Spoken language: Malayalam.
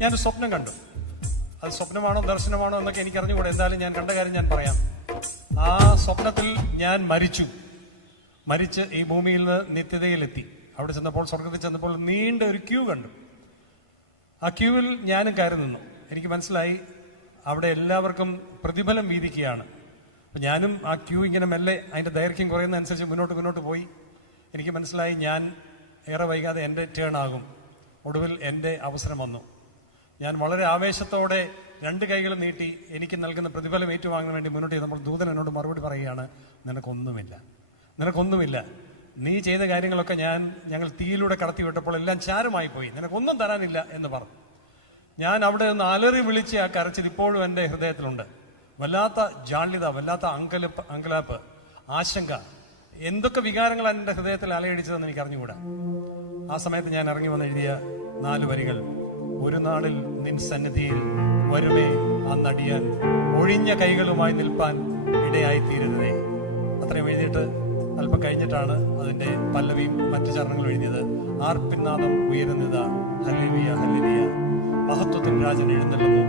ഞാനൊരു സ്വപ്നം കണ്ടു. അത് സ്വപ്നമാണോ ദർശനമാണോ എന്നൊക്കെ എനിക്ക് അറിഞ്ഞുകൂടെ. എന്തായാലും ഞാൻ കണ്ട കാര്യം ഞാൻ പറയാം. ആ സ്വപ്നത്തിൽ ഞാൻ മരിച്ച് ഈ ഭൂമിയിൽ നിന്ന് നിത്യതയിലെത്തി. അവിടെ ചെന്നപ്പോൾ, സ്വർഗത്തിൽ ചെന്നപ്പോൾ നീണ്ട ഒരു ക്യൂ കണ്ടു. ആ ക്യൂവിൽ ഞാനും കയറി നിന്നു. എനിക്ക് മനസ്സിലായി അവിടെ എല്ലാവർക്കും പ്രതിഫലം വീതിക്കുകയാണ്. അപ്പം ഞാനും ആ ക്യൂ ഇങ്ങനെ മെല്ലെ അതിൻ്റെ ദൈർഘ്യം കുറയുന്നതനുസരിച്ച് മുന്നോട്ട് പോയി. എനിക്ക് മനസ്സിലായി ഞാൻ ഏറെ വൈകാതെ എൻ്റെ ടേൺ ആകും. ഒടുവിൽ എൻ്റെ അവസരം വന്നു. ഞാൻ വളരെ ആവേശത്തോടെ 2 കൈകളും നീട്ടി എനിക്ക് നൽകുന്ന പ്രതിഫലം ഏറ്റുവാങ്ങാൻ വേണ്ടി മുന്നോട്ട് ചെയ്തപ്പോൾ ദൂതൻ എന്നോട് മറുപടി പറയുകയാണ്, നിനക്കൊന്നുമില്ല. നീ ചെയ്ത കാര്യങ്ങളൊക്കെ ഞങ്ങൾ തീയിലൂടെ കടത്തി വിട്ടപ്പോൾ എല്ലാം ചാരമായി പോയി. നിനക്കൊന്നും തരാനില്ല എന്ന് പറഞ്ഞു. ഞാൻ അവിടെ നിന്ന് അലറി വിളിച്ച് ആ കരച്ചിൽ ഇപ്പോഴും എൻ്റെ ഹൃദയത്തിലുണ്ട്. വല്ലാത്ത ജാള്യത, വല്ലാത്ത അങ്കലാപ്പ്, ആശങ്ക, എന്തൊക്കെ വികാരങ്ങളാണ് എൻ്റെ ഹൃദയത്തിൽ അലയടിച്ചതെന്ന് എനിക്ക് അറിഞ്ഞുകൂടാ. ആ സമയത്ത് ഞാൻ ഇറങ്ങി വന്ന് എഴുതിയ 4 വരികൾ: ഒരു നാളിൽ നിൻ സന്നിധിയിൽ വരുമേ അന്നടിയാൻ, ഒഴിഞ്ഞ കൈകളുമായി നിൽപ്പാൻ ഇടയായിത്തീരരുതേ. അത്രയും എഴുതിയിട്ട് അല്പം കഴിഞ്ഞിട്ടാണ് അതിന്റെ പല്ലവിയും മറ്റു ചരണങ്ങളും എഴുതിയത്. ആർപ്പിന്നാദം ഉയരുന്നതാ, ഹല്ലേലൂയ ഹല്ലേലൂയ, മഹത്വത്തിൻ രാജൻ എഴുന്നള്ളുന്നു